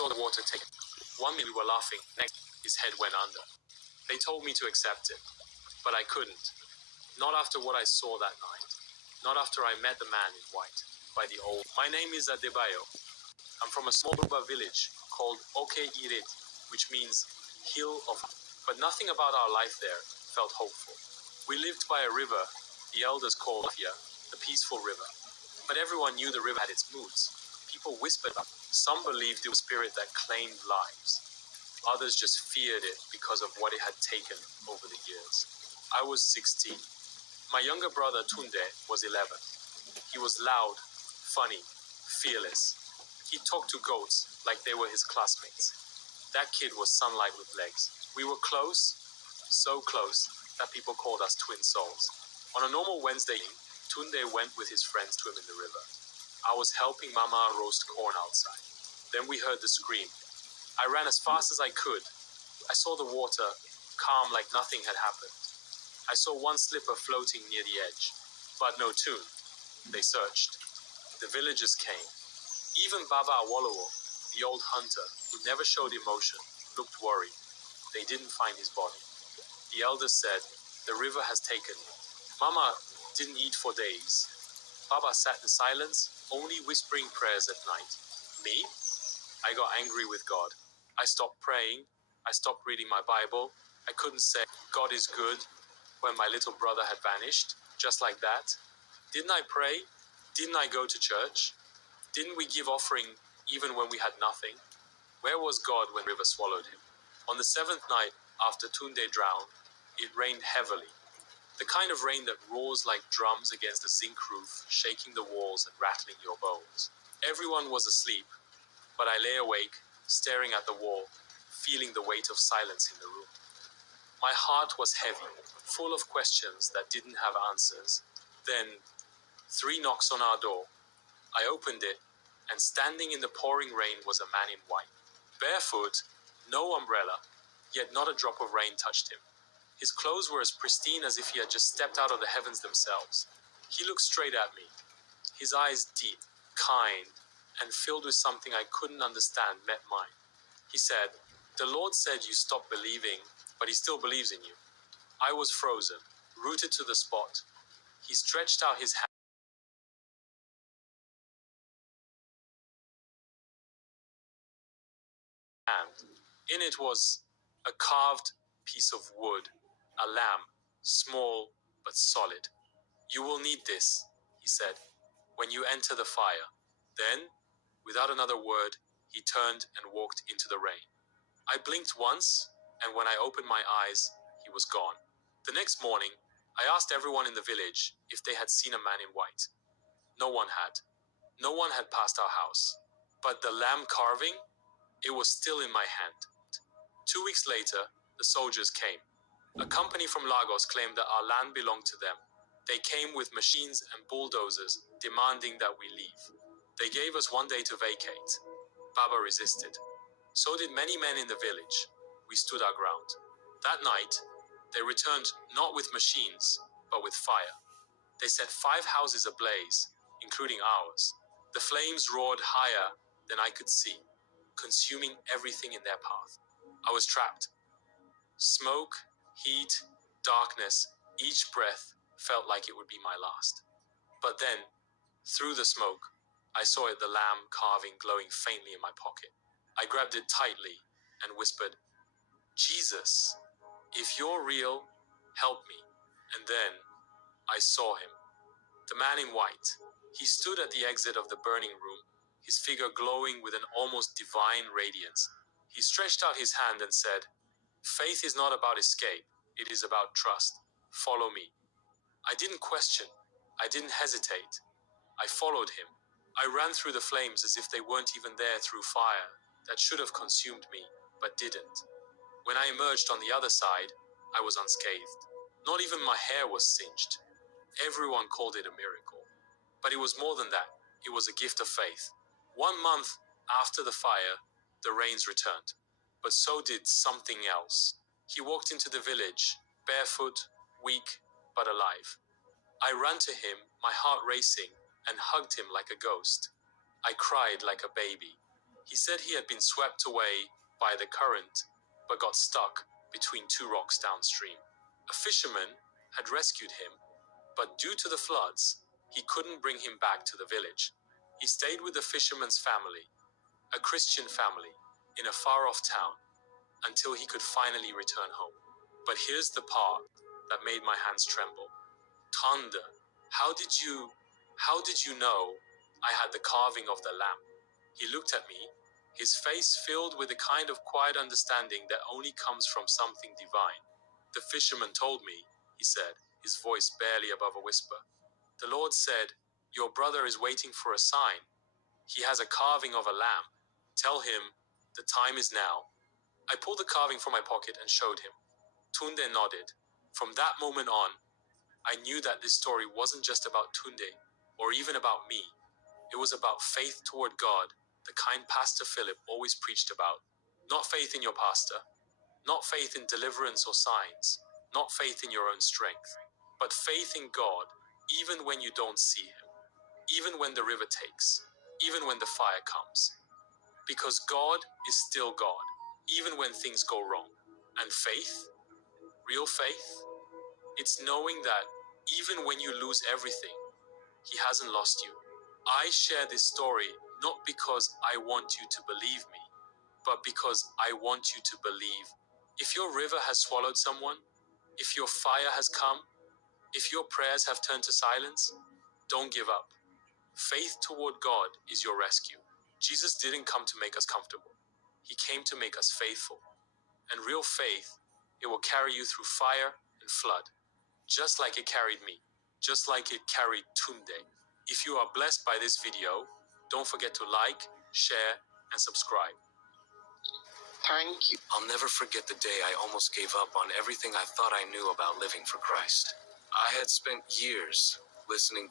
saw the water take. One minute we were laughing, next his head went under. They told me to accept it, but I couldn't. Not after what I saw that night. Not after I met the man in white by the old. My name is Adebayo. I'm from a small Yoruba village called Oke-Iret, which means hill of. But nothing about our life there felt hopeful. We lived by a river the elders called Afia, the peaceful river. But everyone knew the river had its moods. People whispered about it. Some believed it was a spirit that claimed lives. Others just feared it because of what it had taken over the years. I was 16. My younger brother Tunde was 11. He was loud, funny, fearless. He talked to goats like they were his classmates. That kid was sunlight with legs. We were close, so close that people called us twin souls. On a normal Wednesday evening, Tunde went with his friends to swim in the river. I was helping Mama roast corn outside. Then we heard the scream. I ran as fast as I could. I saw the water, calm like nothing had happened. I saw one slipper floating near the edge, but no tune. They searched. The villagers came. Even Baba Awolowo, the old hunter, who never showed emotion, looked worried. They didn't find his body. The elders said, "The river has taken him." Mama didn't eat for days. Baba sat in silence, only whispering prayers at night. Me? I got angry with God. I stopped praying. I stopped reading my Bible. I couldn't say, "God is good," when my little brother had vanished, just like that. Didn't I pray? Didn't I go to church? Didn't we give offering even when we had nothing? Where was God when the river swallowed him? On the 7th night after Tunde drowned, it rained heavily. The kind of rain that roars like drums against a zinc roof, shaking the walls and rattling your bones. Everyone was asleep, but I lay awake, staring at the wall, feeling the weight of silence in the room. My heart was heavy, full of questions that didn't have answers. Then, 3 knocks on our door. I opened it, and standing in the pouring rain was a man in white. Barefoot, no umbrella, yet not a drop of rain touched him. His clothes were as pristine as if he had just stepped out of the heavens themselves. He looked straight at me. His eyes deep, kind, and filled with something I couldn't understand met mine. He said, "The Lord said you stopped believing, but he still believes in you." I was frozen, rooted to the spot. He stretched out his hand. In it was a carved piece of wood, a lamb, small but solid. "You will need this," he said, "when you enter the fire." Then, without another word, he turned and walked into the rain. I blinked once, and when I opened my eyes, he was gone. The next morning, I asked everyone in the village if they had seen a man in white. No one had. No one had passed our house. But the lamb carving? It was still in my hand. 2 weeks later, the soldiers came. A company from Lagos claimed that our land belonged to them. They came with machines and bulldozers, demanding that we leave. They gave us 1 day to vacate. Baba resisted. So did many men in the village. We stood our ground. That night, they returned not with machines, but with fire. They set 5 houses ablaze, including ours. The flames roared higher than I could see, consuming everything in their path. I was trapped. Smoke, heat, darkness, each breath felt like it would be my last. But then, through the smoke, I saw it, the lamb carving glowing faintly in my pocket. I grabbed it tightly and whispered, "Jesus, if you're real, help me." And then I saw him, the man in white. He stood at the exit of the burning room, his figure glowing with an almost divine radiance. He stretched out his hand and said, "Faith is not about escape, it is about trust. Follow me." I didn't question. I didn't hesitate. I followed him. I ran through the flames as if they weren't even there, through fire that should have consumed me, but didn't. When I emerged on the other side, I was unscathed. Not even my hair was singed. Everyone called it a miracle. But it was more than that. It was a gift of faith. 1 month after the fire, the rains returned. But so did something else. He walked into the village, barefoot, weak, but alive. I ran to him, my heart racing, and hugged him like a ghost. I cried like a baby. He said he had been swept away by the current, but got stuck between two rocks downstream. A fisherman had rescued him, but due to the floods, he couldn't bring him back to the village. He stayed with the fisherman's family, a Christian family, in a far-off town, until he could finally return home. But here's the part that made my hands tremble. Thunder, how did you know I had the carving of the lamb? He looked at me, his face filled with a kind of quiet understanding that only comes from something divine. The fisherman told me, he said, his voice barely above a whisper. The Lord said, "Your brother is waiting for a sign. He has a carving of a lamb. Tell him, the time is now." I pulled the carving from my pocket and showed him. Tunde nodded. From that moment on, I knew that this story wasn't just about Tunde, or even about me. It was about faith toward God, the kind Pastor Philip always preached about. Not faith in your pastor, not faith in deliverance or signs, not faith in your own strength, but faith in God, even when you don't see him, even when the river takes, even when the fire comes. Because God is still God, even when things go wrong. And faith, real faith, it's knowing that even when you lose everything, he hasn't lost you. I share this story not because I want you to believe me, but because I want you to believe. If your river has swallowed someone, if your fire has come, if your prayers have turned to silence, don't give up. Faith toward God is your rescue. Jesus didn't come to make us comfortable. He came to make us faithful. And real faith, it will carry you through fire and flood, just like it carried me, just like it carried Tunde. If you are blessed by this video, don't forget to like, share, and subscribe. Thank you. I'll never forget the day I almost gave up on everything I thought I knew about living for Christ. I had spent years listening to